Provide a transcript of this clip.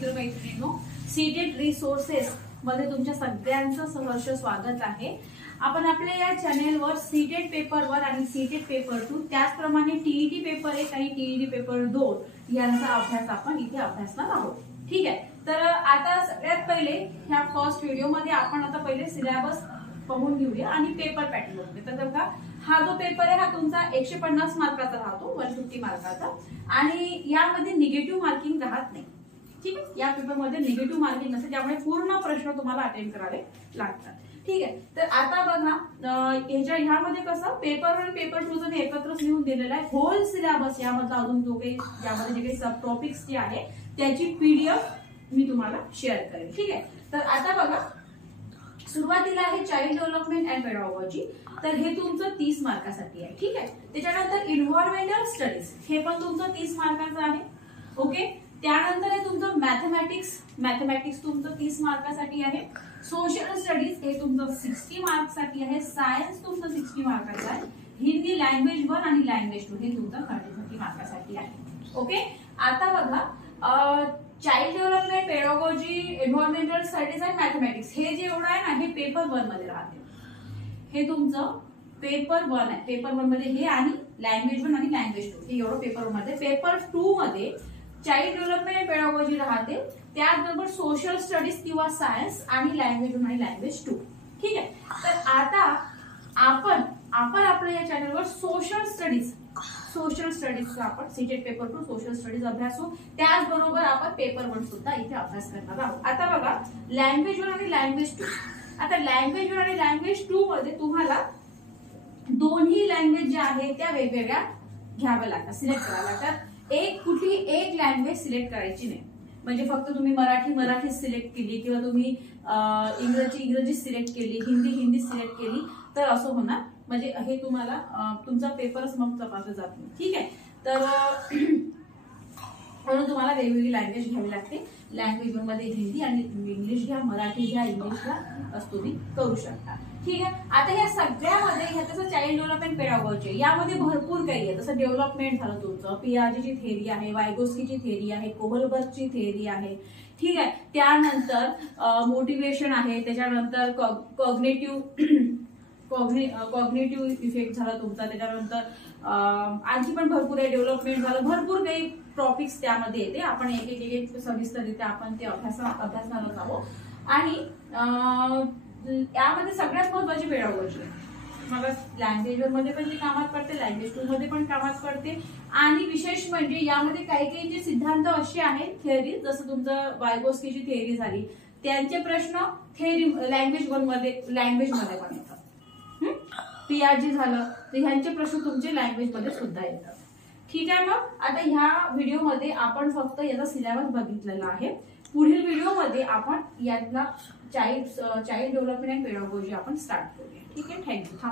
मित्रमैत्रिणींनो, CTET resources मध्ये तुमच्या सगळ्यांचं सहर्ष स्वागत आहे। आपण आपल्या या चॅनेलवर सीटेट पेपर 1 आणि सीटेट पेपर 2 त्याचप्रमाणे टीईटी पेपर 1 आणि टीईटी पेपर 2 यांचा अभ्यास आपण इथे अभ्यासणार आहोत। ठीक आहे, तर आता सगळ्यात पहिले ह्या फर्स्ट व्हिडिओ मध्ये आपण आता पहिले सिलेबस पाहून घेऊया आणि पेपर पॅटर्न बघूया। तर बघा, हा जो पेपर आहे हा तुमचा 150 मार्काचा राहतो, 150 मार्काचा, आणि यामध्ये निगेटिव्ह मार्किंग राहत नाही। ठीक आहे, या पेपर मध्ये निगेटिव्ह मार्किंग नसते, त्यामुळे पूर्ण प्रश्न तुम्हाला अटेंड करावे लागतात। ठीक आहे, तर आता बघा ह्यामध्ये कसं पेपर 1 आणि पेपर 2 जण एकत्रच लिहून दिलेला आहे। होल सिलेबस यामधला अजून जो काही यामध्ये जे काही सब टॉपिक्स जे आहे त्याची पीडीएफ मी तुम्हाला शेअर करेन। ठीक आहे, तर आता बघा सुरुवातीला आहे चाइल्ड डेव्हलपमेंट अँड पेडागॉजी, तर हे तुमचं 30 मार्कासाठी आहे। ठीक आहे, त्याच्यानंतर एन्व्हायरमेंटल स्टडीज हे पण तुमचं 30 मार्काचं आहे। ओके, त्यानंतर आहे तुमचं मॅथमॅटिक्स तुमचं 30 मार्कासाठी आहे। सोशल स्टडीज हे तुमचं 60 मार्क्ससाठी आहे। सायन्स तुमचं 60 मार्काचं आहे। हिंदी लँग्वेज 1 आणि लँग्वेज 2 हे तुमचं 30 मार्कासाठी आहे। ओके, आता बघा child development, pedagogy, environmental studies आणि मॅथमॅटिक्स हे जे एवढं आहे ना हे पेपर 1 मध्ये राहते। हे तुमचं पेपर 1 आहे। पेपर 1 मध्ये हे आणि लँग्वेज 1 आणि लँग्वेज 2 हे एवढं पेपर 1 मध्ये। पेपर 2 मध्ये चाइल्ड डेव्हलपमेंट आणि पेडागॉजी राहते, त्याचबरोबर सोशल स्टडीज किंवा सायन्स आणि लँग्वेज 1 आणि लँग्वेज 2। ठीक आहे, तर आता आपण आपल्या या चॅनलवर सोशल स्टडीजचा आपण सीटेट पेपर 2 सोशल स्टडीज अभ्यासू, त्याचबरोबर आपण पेपर 1 सुद्धा इथे अभ्यास करणार आहोत। आता बघा लँग्वेज 1 आणि लँग्वेज 2, आता लँग्वेज 1 आणि लँग्वेज 2 मध्ये तुम्हाला दोन्ही लँग्वेज ज्या आहेत त्या वेगवेगळ्या घ्याव्या लागतात, सिलेक्ट कराव्या लागतात। कुठली एक लँग्वेज सिलेक्ट करायची नाही, म्हणजे फक्त तुम्ही मराठी सिलेक्ट केली किंवा तुम्ही इंग्रजी सिलेक्ट केली, हिंदी सिलेक्ट केली तर असं होणार, म्हणजे हे तुम्हाला तुमचा पेपरच मग तपासला जात नाही। ठीक आहे, तर म्हणून तुम्हाला वेगवेगळी लँग्वेज घ्यावी लागते। लँग्वेज मध्ये हिंदी आणि इंग्लिश घ्या, मराठी घ्या, इंग्लिश घ्या, असं तुम्ही करू शकता। ठीक आहे, आता या सगळ्यामध्ये ह्याचं चाइल्ड डेव्हलपमेंट पेडागॉजी यामध्ये भरपूर काही आहे। जसं डेव्हलपमेंट झालं तुमचं, पियाजेची थेअरी आहे, वायगोस्कीची थेअरी आहे, कोहलबर्गची थेअरी आहे। ठीक आहे, त्यानंतर मोटिवेशन आहे, त्याच्यानंतर कॉग्निटिव्ह इफेक्ट झाला तुमचा, त्याच्यानंतर आणखी पण भरपूर आहे, डेव्हलपमेंट झालं, भरपूर काही टॉपिक्स त्यामध्ये येते। आपण एक सविस्तररित्या आपण ते अभ्यासणार आहोत। आणि यामध्ये सगळ्यात महत्वाची पेडागॉजी आहे। मग लँग्वेज मध्ये पण ती कामात पडते, लँग्वेज 2 मध्ये पण कामात पडते। आणि विशेष म्हणजे यामध्ये काही जे सिद्धांत असे आहेत, थेअरी, जसं तुमचं वायगोस्कीची थेअरी झाली, त्यांचे प्रश्न थेअरी लँग्वेज 1 मध्ये पण येतात। पियाजे झालं तर ह्यांचे प्रश्न तुमचे लँग्वेज मध्ये सुद्धा येतात। ठीक आहे, मग आता ह्या व्हिडिओमध्ये आपण फक्त याचा सिलेबस बघितलेला आहे। पुढील व्हिडिओमध्ये आपण यातला चाइल्ड डेव्हलपमेंट अँड पेडागॉजी आपण स्टार्ट करूया। ठीक आहे, थँक्यू।